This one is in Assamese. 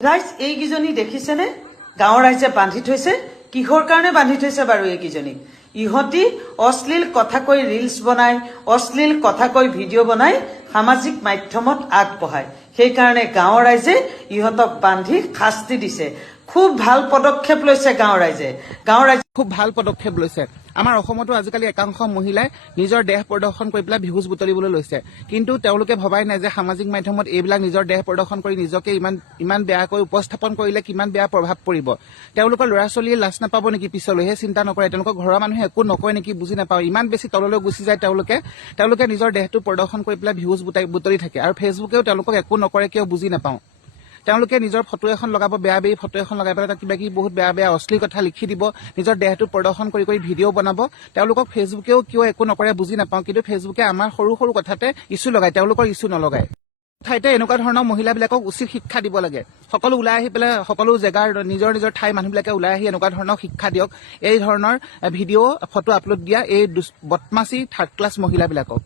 ৰাইজ এইকেইজনী দেখিছেনে? গাঁৱৰ ৰাইজে বান্ধি থৈছে। কিহৰ কাৰণে বান্ধি থৈছে বাৰু এইকেইজনীক? ইহঁতি অশ্লীল কথা কৈ ৰিলছ বনাই, অশ্লীল কথা কৈ ভিডিঅ' বনাই সামাজিক মাধ্যমত আগবঢ়ায়। সেইকাৰণে গাঁৱৰ ৰাইজে ইহঁতক বান্ধি শাস্তি দিছে। খুব ভাল পদক্ষেপ লৈছে গাঁৱৰ ৰাইজে। খুব ভাল পদক্ষেপ লৈছে। আমাৰ অসমতো আজিকালি একাংশ মহিলাই নিজৰ দেহ প্ৰদৰ্শন কৰি পেলাই ভিউজ বুটলিবলৈ লৈছে, কিন্তু তেওঁলোকে ভবাই নাই যে সামাজিক মাধ্যমত এইবিলাক নিজৰ দেহ প্ৰদৰ্শন কৰি নিজকে ইমান বেয়াকৈ উপস্থাপন কৰিলে কিমান বেয়া প্ৰভাৱ পৰিব। তেওঁলোকৰ ল'ৰা ছোৱালীয়ে লাজ নাপাব নেকি পিছলৈহে চিন্তা নকৰে। তেওঁলোকৰ ঘৰৰ মানুহে একো নকয় নেকি বুজি নাপাওঁ। ইমান বেছি তললৈ গুচি যায় তেওঁলোকে নিজৰ দেহটো প্ৰদৰ্শন কৰি পেলাই ভিউজ বুটলি থাকে, আৰু ফেচবুকেও তেওঁলোকক একো নকৰে কিয় বুজি নাপাওঁ। তেওঁলোকে নিজৰ ফটো এখন লগাব, বেয়া ফটো এখন লগাই পেলাই তাত কিবা কিবি বহুত বেয়া অশ্লীল কথা লিখি দিব, নিজৰ দেহটো প্ৰদৰ্শন কৰি ভিডিঅ' বনাব। তেওঁলোকক ফেচবুকেও কিয় একো নকৰে বুজি নাপাওঁ, কিন্তু ফেচবুকে আমাৰ সৰু সৰু কথাতে ইছ্যু লগায়, তেওঁলোকৰ ইছ্যু নলগায়। ঠাইতে এনেকুৱা ধৰণৰ মহিলাবিলাকক উচিত শিক্ষা দিব লাগে। সকলো ওলাই আহি পেলাই সকলো জেগাৰ নিজৰ ঠাইৰ মানুহবিলাকে ওলাই আহি এনেকুৱা ধৰণৰ শিক্ষা দিয়ক। এই ধৰণৰ ভিডিঅ' ফটো আপলোড দিয়া এই বদমাচি থাৰ্ড ক্লাছ মহিলাবিলাকক।